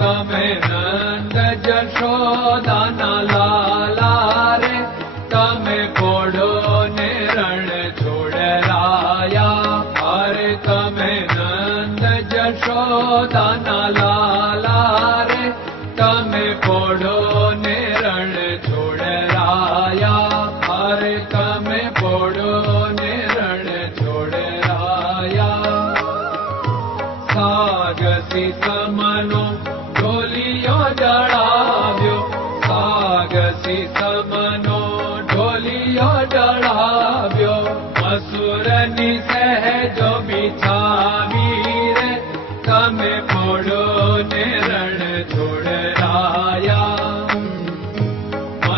तमे नंद जशोदा नाला रे तमे पोड़ो ने रण छोड़ छोड़राया अरे तमे नंद जशोदा नाला रे तमे पोड़ो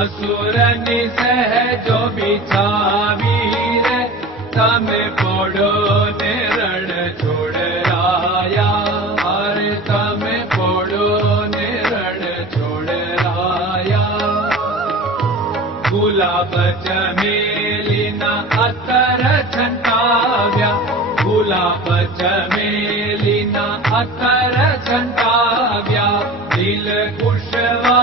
ी तमे पडो निोडराया पडो निया गुलाब जलिना अकर झन्ताव्या गुलाबमेलिना अकर चण्टाव्या दिल खुशवा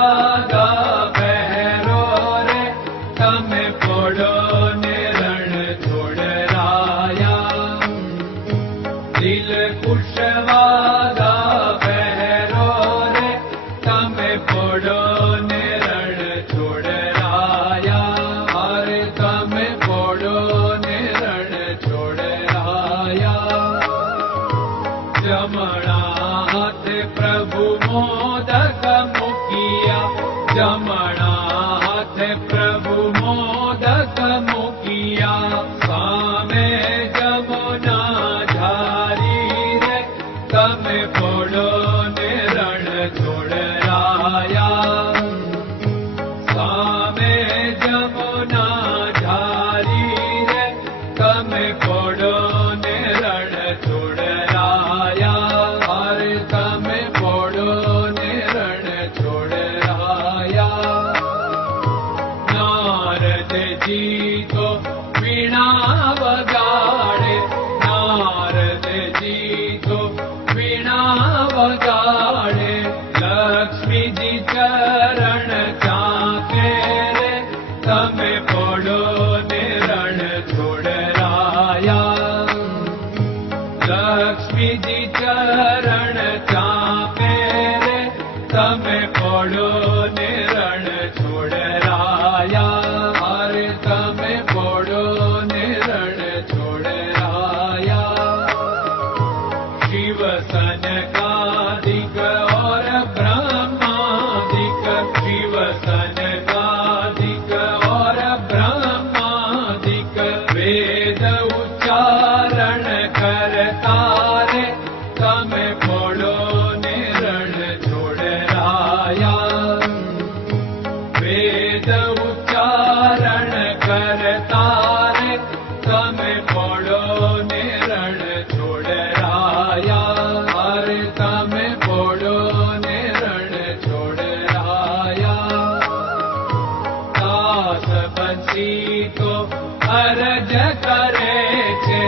अरज करे छे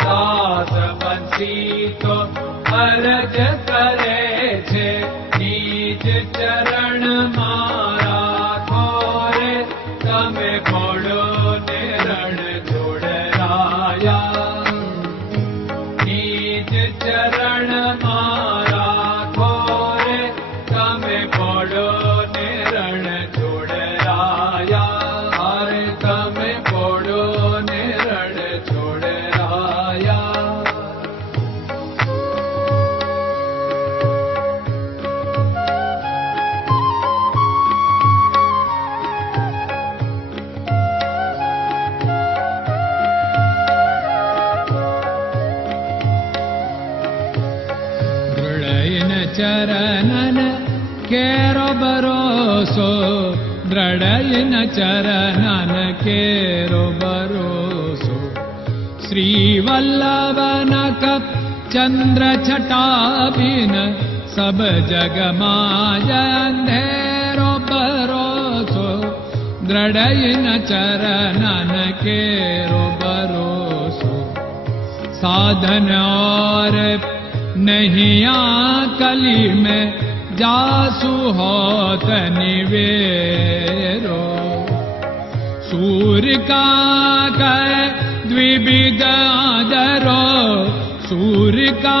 दास बंसी तो अरज करे छे नीच चरण मारा खोरे तमे खोरे चरन केरो भरोसो द्रडयन चरन केरो भरोसो श्रीवल्लभ चन्द्र सब जग जन्धेरो भरोसो द्रढयन चरन केरो बरोसो साधन नहिया कली में जासु होतनिवेरो निवेरो सूर का कै द्विविद आदरो सूर का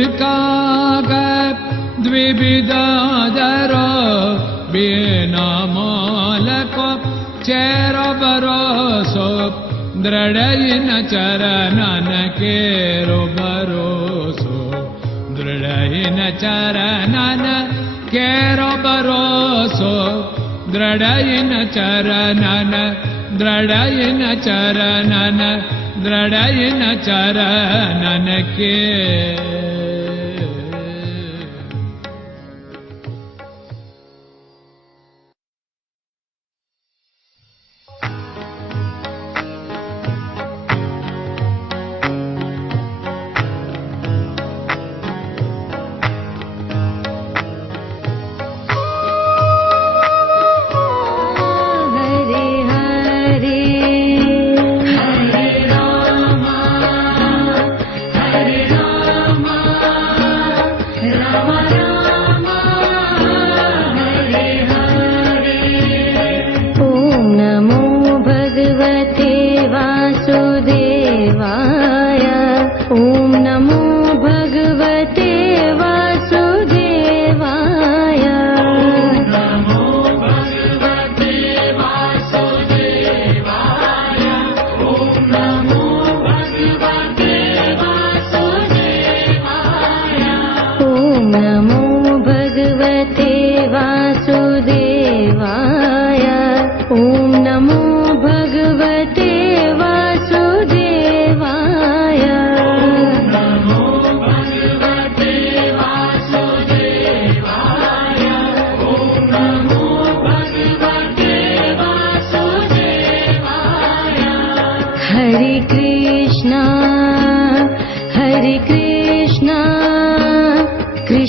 गिविधरो बोल को चेर बरोसो दृढयिन चरन केरो भरोसो दृढयन चरन केरो भरोसो दृढयन चरन दृढयन चरन दृढयन चरन के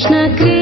sama k